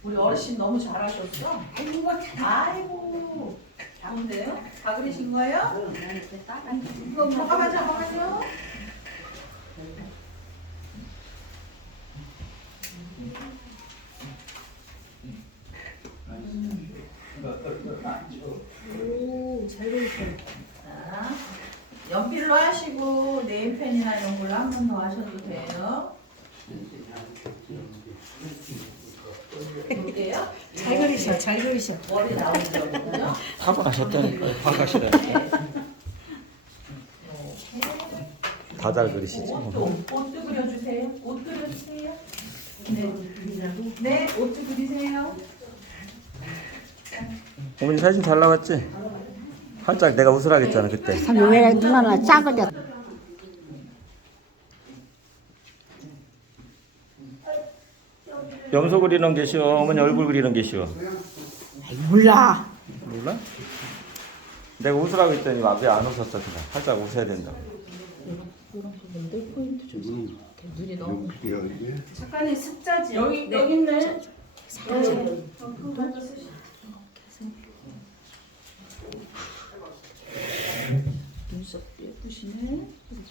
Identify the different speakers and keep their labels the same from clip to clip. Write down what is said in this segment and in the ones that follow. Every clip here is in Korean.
Speaker 1: 우리 어르신 너무 잘하셨어. 아이고, 좋은데요? 다 그리신 거예요? 이거 잠깐만요.
Speaker 2: 오, 잘 그리셨어요.
Speaker 1: 자, 연필로 하시고 네임펜이나 이런 걸로 한 번 더 하셔도 돼요. 볼게요.
Speaker 2: 잘 그리셔, 잘 그리셔.
Speaker 1: 머리 나오죠, 그죠?
Speaker 3: 하고 나셨다니까. 화가시다. 다 잘 그리시지.
Speaker 1: 옷도 그려주세요. 옷 그려주세요. 네, 네, 옷도 그리세요.
Speaker 3: 어머니 사진 잘 나왔지? 활짝 내가 웃으라 했잖아 그때.
Speaker 2: 참 요래랑 눈 하나 작아져.
Speaker 3: 염소 그리는 게 쉬워. 어머니 얼굴 그리는 게 쉬워.
Speaker 2: 몰라.
Speaker 3: 몰라? 내가 웃으라고 했더니 왜 안 웃었어? 그냥 활짝 웃어야 된다.
Speaker 1: 눈이 너무.
Speaker 2: 작가님 습자지.
Speaker 1: 여기 있네. 눈썹 예쁘시네.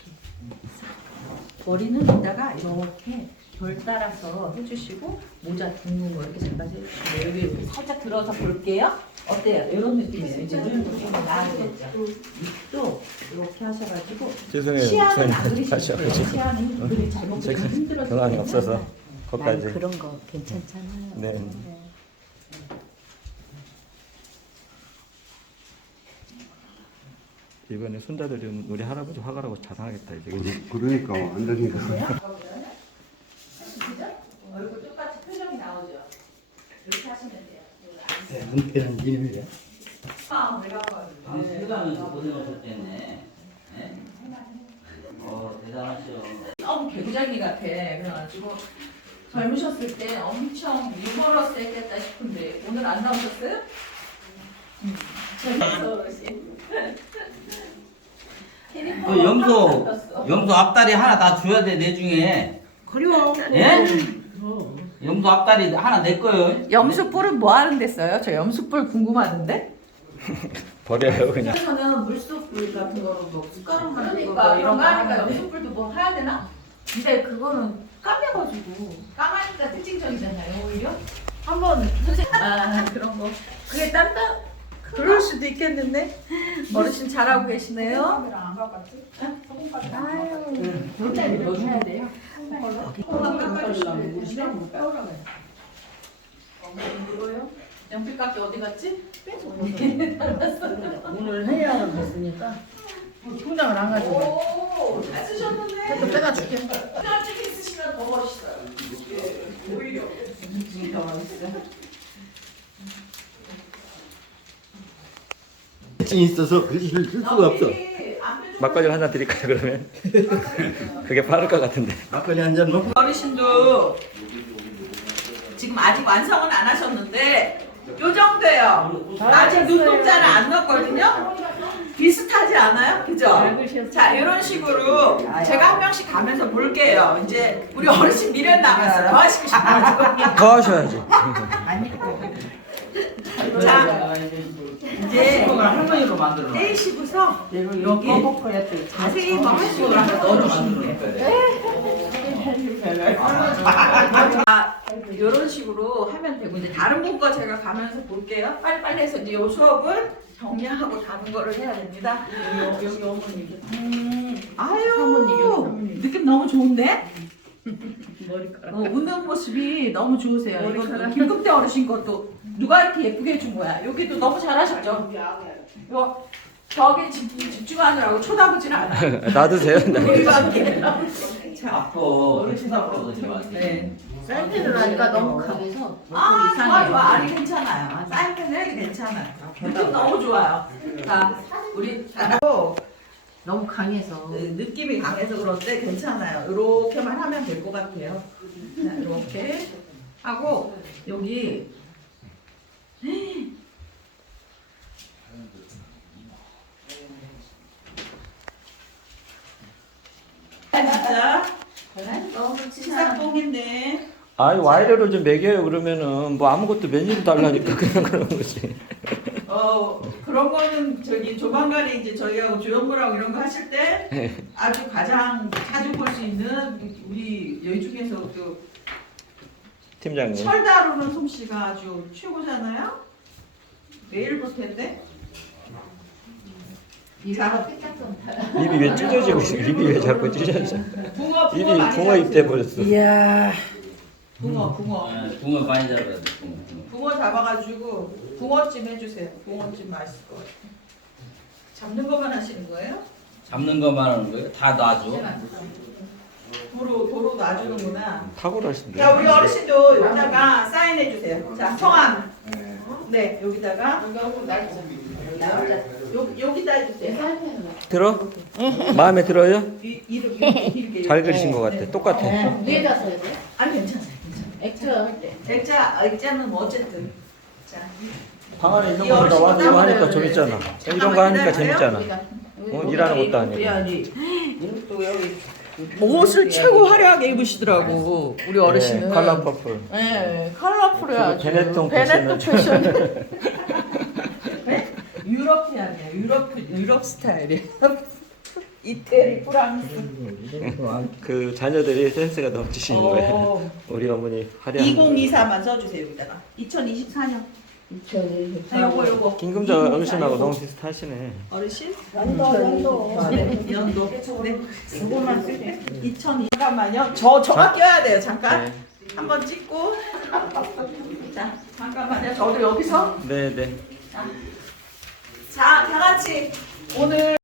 Speaker 1: 머리는 이따가 이렇게 결 따라서 해주시고 모자 둥근 거 이렇게 잠깐 해주시고 여기 이렇게 살짝 들어서 볼게요. 어때요? 이런 느낌이에요. 이제 눈도 좀 나아졌죠. 입도 이렇게 하셔가지고
Speaker 3: 죄송해요.
Speaker 1: 치아는 안
Speaker 3: 목사님.
Speaker 1: 그리실 거예요.
Speaker 3: 하셔가지고.
Speaker 1: 치아는 그리 잘못
Speaker 3: 제가
Speaker 1: 그리면 힘들어서
Speaker 3: 경황이 없어서
Speaker 2: 난
Speaker 3: 거기까지.
Speaker 2: 그런 거 괜찮잖아요.
Speaker 3: 네. 이번에 손자들이 우리 할아버지 화가라고 자상하겠다 이제. 그치?
Speaker 4: 그러니까 완전히
Speaker 1: 얼굴 똑같이 표정이 나오죠. 이렇게 하시면 돼요.
Speaker 4: 한편은 이놈이야.
Speaker 5: 실감에서 고생하셨겠네. 네? 대단하시오.
Speaker 1: 너무 개구장이 같아. 그래가지고 젊으셨을 때 엄청 유머러스 했겠다 싶은데 오늘 안 나오셨어요? 재밌어 어르신.
Speaker 5: 그 염소 앞다리 하나 다 줘야 돼, 내 중에.
Speaker 2: 그래요.
Speaker 5: 예? 염소 앞다리 하나 내 거요.
Speaker 1: 염소뿔은 뭐 하는 데 써요? 저 염소뿔 궁금하던데?
Speaker 3: 버려요 그냥.
Speaker 1: 그러면은 물소뿔 같은 거로 뭐 숟가락 만든 거 이런 거 하니까 염소뿔도 뭐 해야 되나? 근데 그거는 까매가지고 까마니까 특징적이잖아요 오히려. 한번 선생님 그런 거 그게 딴다. 그럴 수도 있겠는데 어르신 잘하고 계시네요. 아유, 굉장히 뭐 해야 돼요? 콩만 깎아주시면 뭐예요? 연필 깎기 어디 갔지?
Speaker 2: 오늘 회의하러 갔으니까 통장을 안 가지고.
Speaker 1: 오, 잘 쓰셨는데.
Speaker 2: 또 빼가줄게.
Speaker 1: 편집 있으시면 더 멋있어요. 오히려. 진짜 멋있어.
Speaker 4: 있어서 글씨를 쓸 수가 없어.
Speaker 3: 막걸리 한 잔 드릴까요 그러면? 그게 빠를 것 같은데.
Speaker 4: 막걸리 한 잔 먹고.
Speaker 1: 어르신도 지금 아직 완성은 안 하셨는데 요 정도예요. 아직 눈동자는 안 넣었거든요. 비슷하지 않아요? 그죠? 자, 이런 식으로 제가 한 명씩 가면서 볼게요. 이제 우리 어르신 미련 남았어요. 더 하시고 싶어요.
Speaker 3: 더 하셔야지.
Speaker 1: 자, 이제
Speaker 5: 할머니로 만들어.
Speaker 1: 떼시고서 여기 자세히 뭐 할식으로 한번 넣어주시면 돼요. 이런 식으로 하면 되고 이제 다른 분 거 제가 가면서 볼게요. 빨리빨리 해서 이제 요 수업은 정리하고 다른 거를 해야 됩니다.
Speaker 2: 여기 어머니.
Speaker 1: 아유, 느낌 너무 좋은데?
Speaker 2: 머리카락.
Speaker 1: 웃는 모습이 너무 좋으세요. 이거 김금태 어르신 것도 누가 이렇게 예쁘게 해준 거야. 여기도 너무 잘하셨죠? 이거 저기 집중하느라고 쳐다보지는 않아요.
Speaker 3: 놔두세요.
Speaker 1: 우리가 함께.
Speaker 5: 앞으로 쳐다보고
Speaker 1: 네.
Speaker 2: 쌀때를 하니까 너무 강해서
Speaker 1: 아, 좋아. 아니, 괜찮아요. 사인펜 해도 괜찮아요. 느낌 너무 좋아요. 자, 우리
Speaker 2: 너무 강해서.
Speaker 1: 느낌이 강해서 그런데 괜찮아요. 이렇게만 하면 될 것 같아요. 자, 이렇게 하고 여기 진짜 너무 치사뽕인데
Speaker 3: 아니 와이드를 좀 먹여요. 그러면은 뭐 아무것도 메뉴도 달라니까 그냥 그런 거지.
Speaker 1: 그런 거는 저기 조만간에 이제 저희하고 조영구랑 이런 거 하실 때 아주 가장 자주 볼 수 있는 우리 여기 중에서 또
Speaker 3: 팀장님.
Speaker 1: 철 다루는 솜씨가 아주 최고잖아요. 매일 볼 텐데. 자,
Speaker 3: 입이 왜 찢어지고 있어? 입이 왜 자꾸 찢어져?
Speaker 1: 붕어
Speaker 3: 입이
Speaker 1: 많이
Speaker 3: 붕어 입 돼
Speaker 1: 잡으세요.
Speaker 3: 버렸어.
Speaker 2: 이야.
Speaker 1: 붕어
Speaker 5: 붕어 많이 잡아야 돼.
Speaker 1: 붕어 잡아가지고 붕어찜 해주세요. 붕어찜 맛있을 것 같아요. 잡는 것만 하시는 거예요?
Speaker 5: 잡는 것만 하는 거예요? 다 놔줘.
Speaker 1: 도로 놔주는구나.
Speaker 3: 탁월하신데.
Speaker 1: 자, 우리 어르신도 여기다가 사인해 주세요. 자, 성함. 네, 여기다가 여기다 해주세요.
Speaker 3: 들어? 마음에 들어요?
Speaker 1: 이름 길게.
Speaker 3: 잘 그리신 것 같아.
Speaker 1: 네.
Speaker 3: 똑같아.
Speaker 2: 위에다 써야 돼?
Speaker 1: 아니 괜찮아요.
Speaker 2: 액자 할 때.
Speaker 1: 액자는 뭐 어쨌든. 자,
Speaker 3: 방 안에 있는
Speaker 1: 이
Speaker 3: 거보다 와서
Speaker 1: 어르신
Speaker 3: 이거 하니까
Speaker 1: 땀을
Speaker 3: 재밌잖아.
Speaker 1: 잠깐만
Speaker 3: 이런 거 하니까
Speaker 1: 기다려요.
Speaker 3: 재밌잖아. 일하는 것도 아니고.
Speaker 1: 옷을 최고 화려하게 입으시더라고 우리 어르신은.
Speaker 3: 네, 컬러 퍼플.
Speaker 1: 네, 컬러풀해 아주.
Speaker 3: 베네통
Speaker 1: 베네통
Speaker 3: 패션을.
Speaker 1: 패션. 네? 유러피안이야. 유럽 스타일이야. 이태리, 프랑스.
Speaker 3: 그 자녀들이 센스가 넘치시는 거예요.
Speaker 1: 어.
Speaker 3: 우리 어머니 화려한.
Speaker 1: 2024만 써주세요 여기다가. 2024년. 아, 요거.
Speaker 3: 김금자 어르신하고 너무 비슷하시네.
Speaker 1: 어르신? 연도. 네, 연도. 네.
Speaker 2: 이거만 쓰게.
Speaker 1: 2002. 잠깐만요. 저가 껴야 돼요. 잠깐.
Speaker 3: 네.
Speaker 1: 한번 찍고. 자, 잠깐만요. 저도 여기서.
Speaker 3: 네, 네.
Speaker 1: 자, 다 같이 오늘.